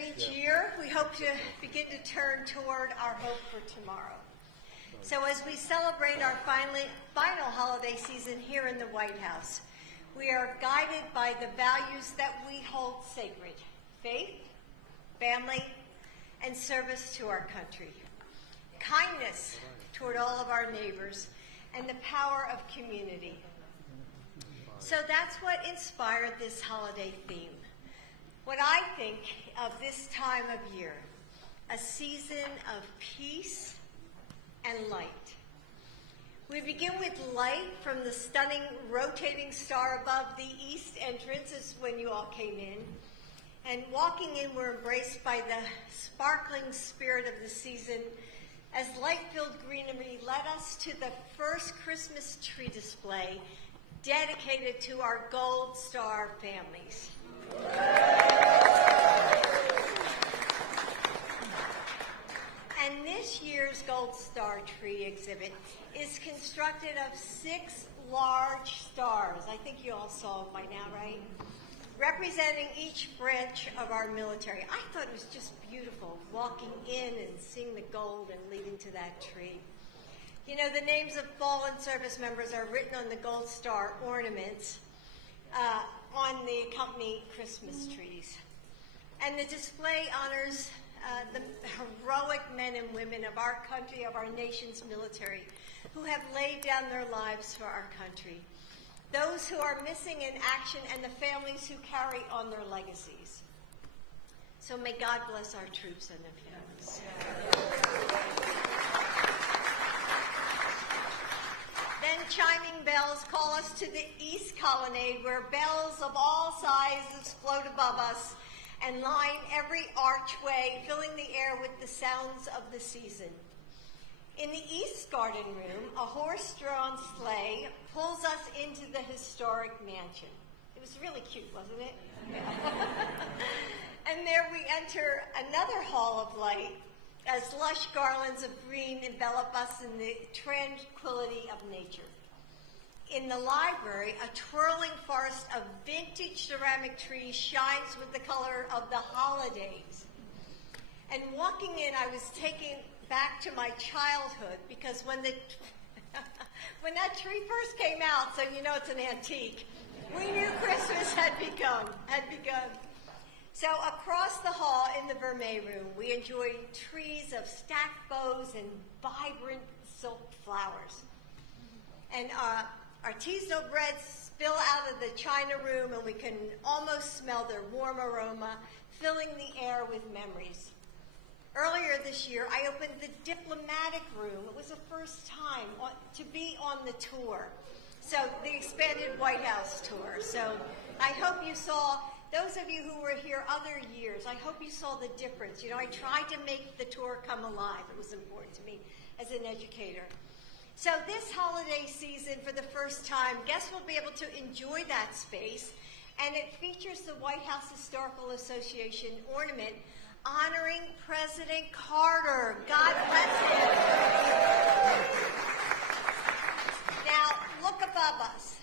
each year, we hope to begin to turn toward our hope for tomorrow. So as we celebrate our final holiday season here in the White House, we are guided by the values that we hold sacred: faith, family, and service to our country, kindness toward all of our neighbors, and the power of community. So that's what inspired this holiday theme. What I think of this time of year, a season of peace and light. We begin with light from the stunning rotating star above the east entrance, is when you all came in. And walking in, we're embraced by the sparkling spirit of the season as light-filled greenery led us to the first Christmas tree display dedicated to our Gold Star families. And this year's Gold Star tree exhibit is constructed of 6 large stars. I think you all saw them by now, right? Representing each branch of our military. I thought it was just beautiful, walking in and seeing the gold and leading to that tree. You know, the names of fallen service members are written on the Gold Star ornaments on the accompanying Christmas trees. And the display honors the heroic men and women of our country, of our nation's military, who have laid down their lives for our country. Those who are missing in action and the families who carry on their legacies. So may God bless our troops and their families. Then chiming bells call us to the East Colonnade, where bells of all sizes float above us and line every archway, filling the air with the sounds of the season. In the East Garden Room, a horse-drawn sleigh pulls us into the historic mansion. It was really cute, wasn't it? And there we enter another hall of light as lush garlands of green envelop us in the tranquility of nature. In the library, a twirling forest of vintage ceramic trees shines with the color of the holidays. And walking in, I was taken back to my childhood, because when when that tree first came out, so you know it's an antique, we knew Christmas had begun. So across the hall in the Vermeil room, we enjoy trees of stacked bows and vibrant silk flowers. And artisanal breads spill out of the china room, and we can almost smell their warm aroma, filling the air with memories. Earlier this year, I opened the diplomatic room. It was the first time to be on the tour. So the expanded White House tour. So I hope you saw, those of you who were here other years, I hope you saw the difference. You know, I tried to make the tour come alive. It was important to me as an educator. So this holiday season, for the first time, guests will be able to enjoy that space, and it features the White House Historical Association ornament honoring President Carter. God bless him. Now, look above us.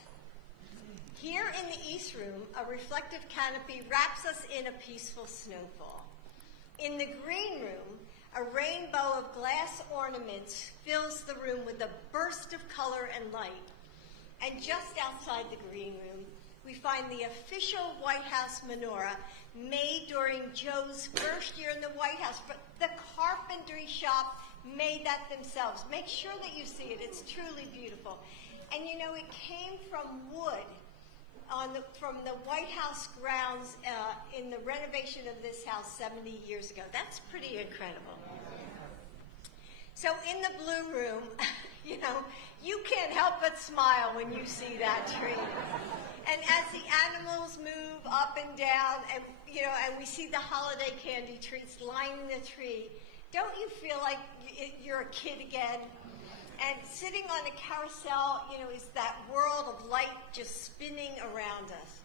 Here in the East Room, a reflective canopy wraps us in a peaceful snowfall. In the Green Room, a rainbow of glass ornaments fills the room with a burst of color and light. And just outside the Green Room, we find the official White House menorah made during Joe's first year in the White House. But the carpentry shop made that themselves. Make sure that you see it. It's truly beautiful. And you know, it came from wood from the White House grounds in the renovation of this house 70 years ago. That's pretty incredible. So in the Blue Room, you know, you can't help but smile when you see that tree. And as the animals move up and down, and you know, and we see the holiday candy trees lining the tree, don't you feel like you're a kid again? And sitting on a carousel, you know, is that world of light just spinning around us.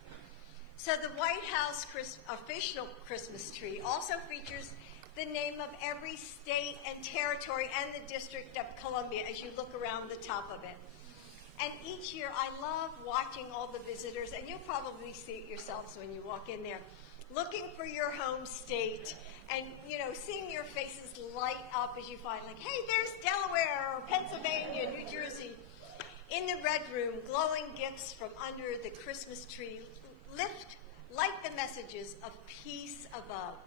So the White House official Christmas tree also features the name of every state and territory and the District of Columbia as you look around the top of it. And each year I love watching all the visitors, and you'll probably see it yourselves when you walk in there, looking for your home state, and, you know, seeing your faces light up as you find, like, hey, there's Delaware or Pennsylvania, New Jersey. In the Red Room, glowing gifts from under the Christmas tree light the messages of peace above.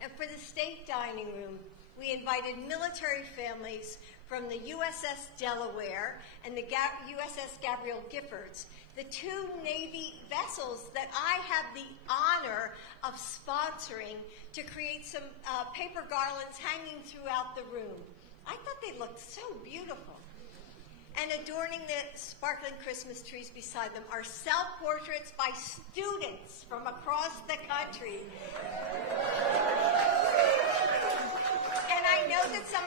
And for the state dining room, we invited military families from the USS Delaware and the USS Gabriel Giffords, the two Navy vessels that I have the honor of sponsoring, to create some paper garlands hanging throughout the room. I thought they looked so beautiful. And adorning the sparkling Christmas trees beside them are self-portraits by students from across the country. And I know that some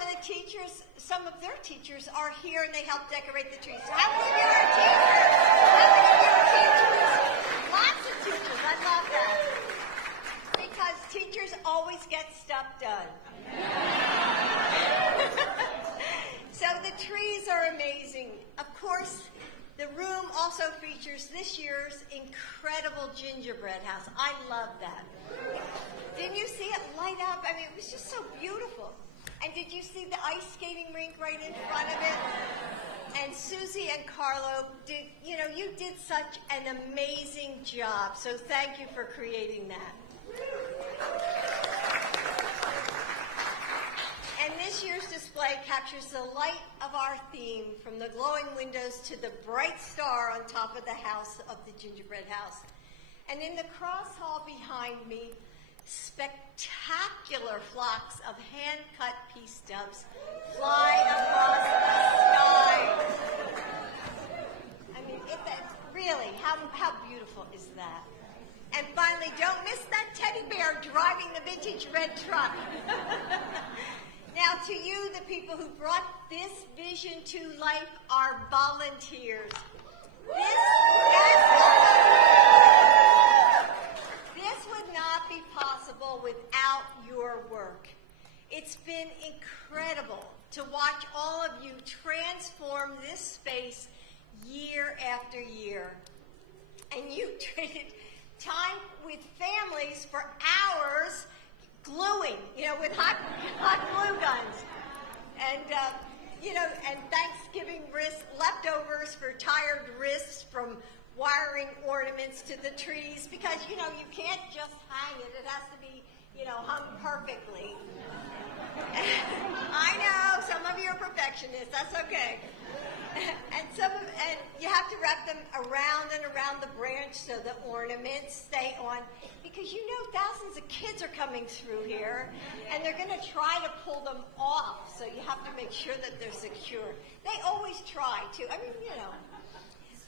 of their teachers are here and they help decorate the trees. So how many of you are teachers? How many of you are teachers? Lots of teachers. I love that. Because teachers always get stuff done. So the trees are amazing. Of course, the room also features this year's incredible gingerbread house. I love that. Didn't you see it light up? I mean, it was just so beautiful. And did you see the ice skating rink right in front of it? And Susie and Carlo, you did such an amazing job. So thank you for creating that. And this year's display captures the light of our theme, from the glowing windows to the bright star on top of the house of the gingerbread house. And in the cross hall behind me, spectacular flocks of hand-cut peace doves fly across the sky. I mean, really, how beautiful is that? And finally, don't miss that teddy bear driving the vintage red truck. Now, to you, the people who brought this vision to life are volunteers. This would not be possible without your work. It's been incredible to watch all of you transform this space year after year. And you traded time with families for hours gluing, with hot glue guns. And, and Thanksgiving leftovers for tired wrists from wiring ornaments to the trees, because, you can't just hang it. It has to be, hung perfectly. I know, some of you are perfectionists. That's okay. And you have to wrap them around and around the branch so the ornaments stay on, because thousands of kids are coming through here, and they're going to try to pull them off, so you have to make sure that they're secure. They always try to.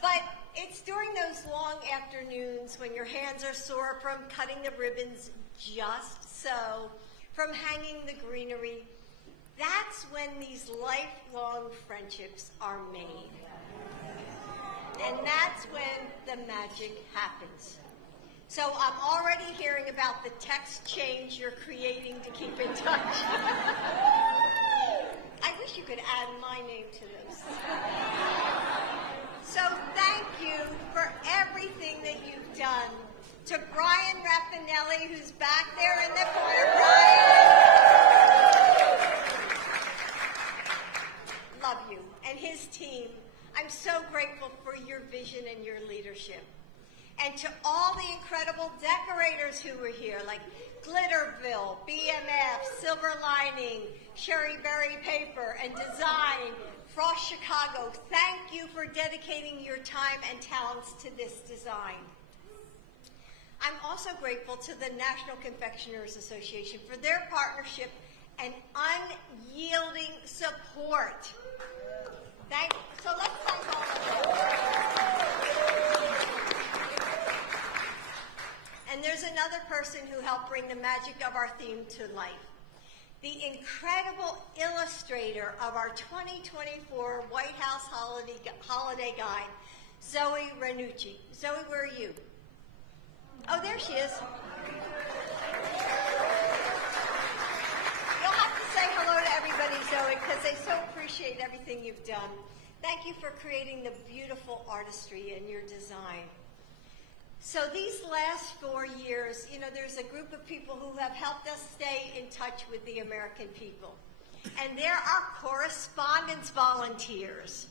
But it's during those long afternoons when your hands are sore from cutting the ribbons just so, from hanging the greenery, that's when these lifelong friendships are made. And that's when the magic happens. So I'm already hearing about the text change you're creating to keep in touch. I wish you could add my name to this. So thank you for everything that you've done. To Brian Raffinelli, who's back there in the corner. Brian! Love you. And his team. I'm so grateful for your vision and your leadership. And to all the incredible decorators who were here, like Glitterville, BMF, Silver Lining, Sherry Berry Paper, and Design, Frost Chicago, thank you for dedicating your time and talents to this design. I'm also grateful to the National Confectioners Association for their partnership and unyielding support. So let's thank all of them. And there's another person who helped bring the magic of our theme to life. The incredible illustrator of our 2024 White House Holiday Guide, Zoe Ranucci. Zoe, where are you? Oh, there she is. You'll have to say hello to everybody, Zoe, because they so appreciate everything you've done. Thank you for creating the beautiful artistry in your design. So these last 4 years, there's a group of people who have helped us stay in touch with the American people. And they're our correspondence volunteers.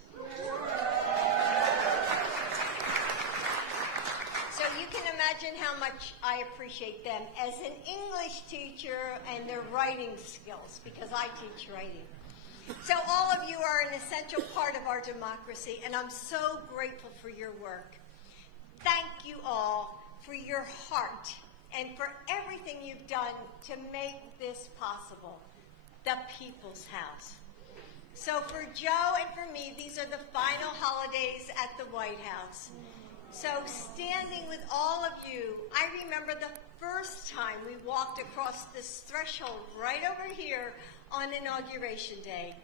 So you can imagine how much I appreciate them as an English teacher and their writing skills, because I teach writing. So all of you are an essential part of our democracy, and I'm so grateful for your work. Thank you all for your heart and for everything you've done to make this possible, the People's House. So for Joe and for me, these are the final holidays at the White House. So standing with all of you, I remember the first time we walked across this threshold right over here on Inauguration Day,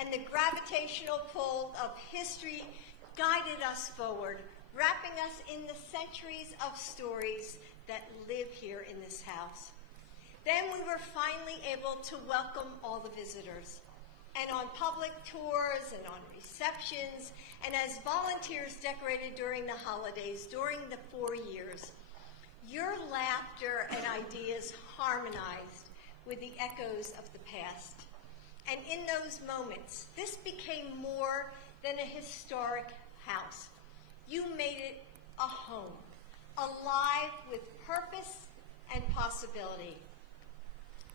and the gravitational pull of history guided us forward, wrapping us in the centuries of stories that live here in this house. Then we were finally able to welcome all the visitors, and on public tours and on receptions, and as volunteers decorated during the holidays, during the 4 years. Your laughter and ideas harmonized with the echoes of the past. And in those moments, this became more than a historic house. You made it a home, alive with purpose and possibility.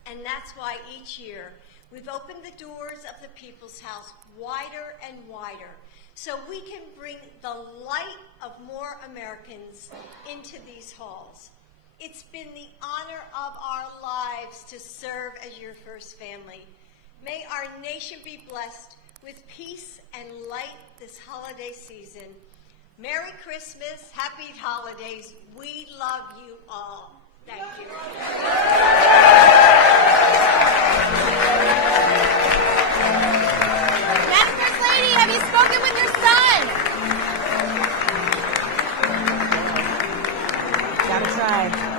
And that's why each year we've opened the doors of the People's House wider and wider so we can bring the light of more Americans into these halls. It's been the honor of our lives to serve as your first family. May our nation be blessed with peace and light this holiday season. Merry Christmas, happy holidays. We love you all. Thank you. Madam First Lady, have you spoken with your son? Gotta try.